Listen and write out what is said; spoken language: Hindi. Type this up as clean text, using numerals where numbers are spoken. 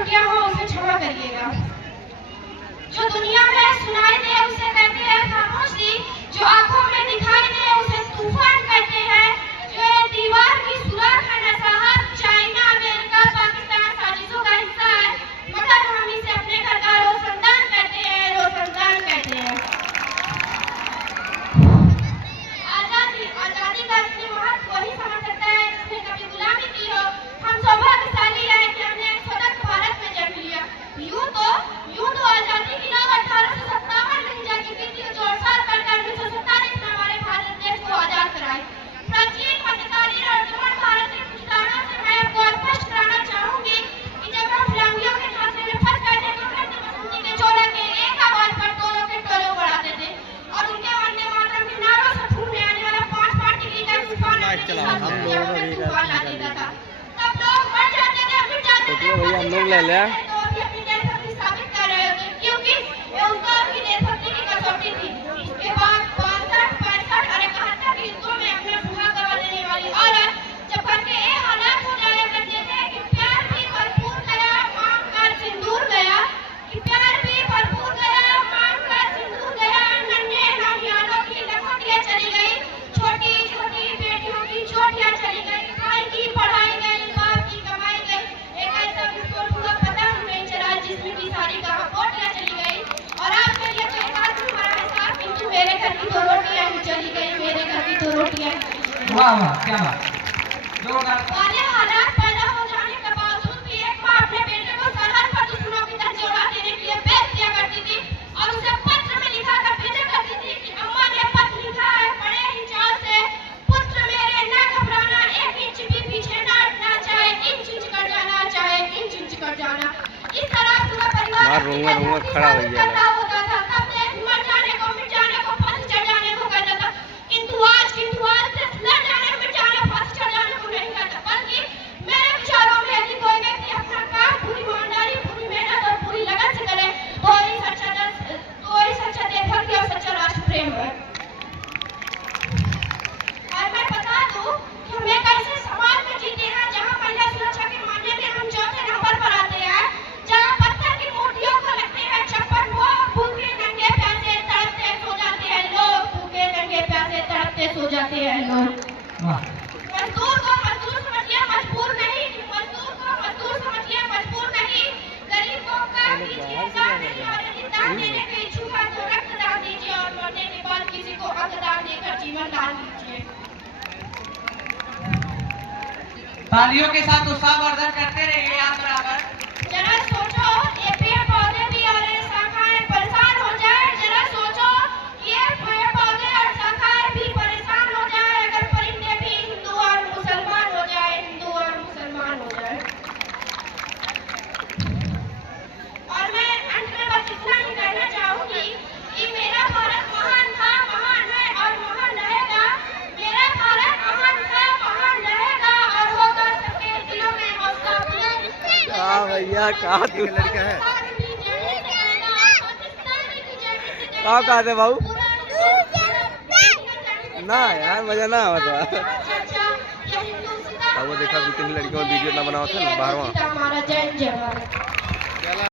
त्रुटियां हो उसे क्षमा करिएगा। जो दुनिया में सुनाई दे उसे कहते हैं खामोशी, जो आंखों में दिखाई दे उसे तूफान कहते हैं, जो ये दीवार की सुराख है न साहब, चाइना अमेरिका पाकिस्तान साजिशों का हिस्सा है, मगर हम इसे अपने घर का रोशनदान कहते हैं, रोशनदान कहते हैं। आजादी का असली महत्व वही समझ सकता है जिसने कभी गुलामी की हो। हम सौभाग्यशाली है कि हमने एक स्वतंत्र भारत में जन्म लिया। यूं तो आजादी की लौ 1857 में जागी थी, जो 4 साल कर 1947 में हमारे भारत देश को आजाद कराई। प्राचीन मध्यकालीन और जर्मन भारत के कुछ कारणों से मैं आपको स्पष्ट कराना चाहूंगी कि जब हम फिरंगियों के झांसे में फंस गए थे तो कृष्ण बसंती के चोला के एक आवाज पर टोलों के टोलों बढ़ाते थे और उनके वंदे मातरम के नारों से फूटने आने वाला 5 डिग्री का तूफान ला देता था। तब लोग मर जाते थे, मिट जाते थे, भैया लोग ले लिया तो अभी अपनी देशभक्ति साबित कर रहे होते, क्योंकि ये उस दौर की देशभक्ति की कसौटी थी। इसके बाद 62, 65 और 71 के युद्धों में अपना भूखा गवा देने वाली औरत जब घर के ये हालात हो जाया करते थे कि प्यार भी भरपूर गया मांग कर सिंदूर गया, कि प्यार भी भरपूर गया मांग कर सिंदूर गया, नन्हे नौनिहालों की लखोटियां चली गई, छोटी छोटी बेटियों की चोटियां चली गई, भाई की पढ़ाई गई, बाप की कमाई गई, एक ऐसा विस्फोट हुआ पता नहीं चला जिसमें की सारी बोटियां चली गई। और आप कहिए तो एक आदमी हमारा हिसाब, किंतु मेरे घर की 2 रोटियां ही चली गई, मेरे घर की 2 रोटियां ही चली गई। वाह वाह क्या बात, जोरदार। वाले हालात पैदा हो जाने के बावजूद भी एक माँ अपने बेटे को सरहद पर दुश्मनों की तरह जोड़ा देने के लिए भेज दिया करती थी और उसे पत्र में लिखा कर भेजा करती थी कि अम्मा ने पत्र लिखा है बड़े ही चाव से, पुत्र मेरे न घबराना, 1 इंच भी पीछे न हटना, चाहे इंच इंच कर जाना, चाहे इंच इंच कर जाना। इस तरह पूरा परिवार रोऊंगा खड़ा हो गया होता था। तब देश मर जाने को, मिट जाने को, फांसी चढ़ जाने को कहता था, किंतु आज देश लड़ जाने, मिट जाने, फांसी चढ़ जाने को नहीं कहता, बल्कि मेरे विचारों में यदि कोई व्यक्ति अपना काम पूरी ईमानदारी, पूरी मेहनत और पूरी लगन से करे तो ही सच्चा देशभक्ति और सच्चा राष्ट्र प्रेम है। और मैं बता दूं कि हम एक ऐसे समाज में जीते हैं जहां महिला सुरक्षा के मामले में हम 4थे नंबर पर आते हैं, जहां पत्थर की मूर्तियों को लगते हैं चप्पल, वो भूखे नंगे प्यासे तड़पते सो जाते हैं लोग, भूखे नंगे प्यासे तड़पते सो जाते हैं लोग। मजदूर को मजदूर समझिए मजबूर नहीं, मजदूर को मजदूर समझिए मजबूर नहीं, गरीबों का कीजिए दान नहीं, और यदि दान देने के इच्छुक है तो रक्त दान दीजिए और मरने के बाद किसी को अंग दान देकर जीवन दान दीजिए। तालियों के साथ उत्साहवर्धन करते रहिए आप बराबर। जरा सोचो ये पेड़ पौधे भी और ये शाखाएं परेशान हो जाए, जरा सोचो ये पेड़ पौधे और शाखाएं भी परेशान हो जाए अगर परिंदे भी हिंदू और मुसलमान हो जाए, हिंदू और मुसलमान हो जाए। और मैं अंत में बस इतना ही कहना चाहूंगी कि मेरा भारत महान था, महान है और महान रहेगा। मेरा भारत महान था, महान रहेगा और होगा सबके दिलों में हौसला बुलंद। भैया कहा तू लड़का है कहा थे बाबू ना यार मजा ना आवा था। वो देखा 2-3 लड़कियों वीडियो ना बनाओ था ना बाहर। हमारा जय जय भारत।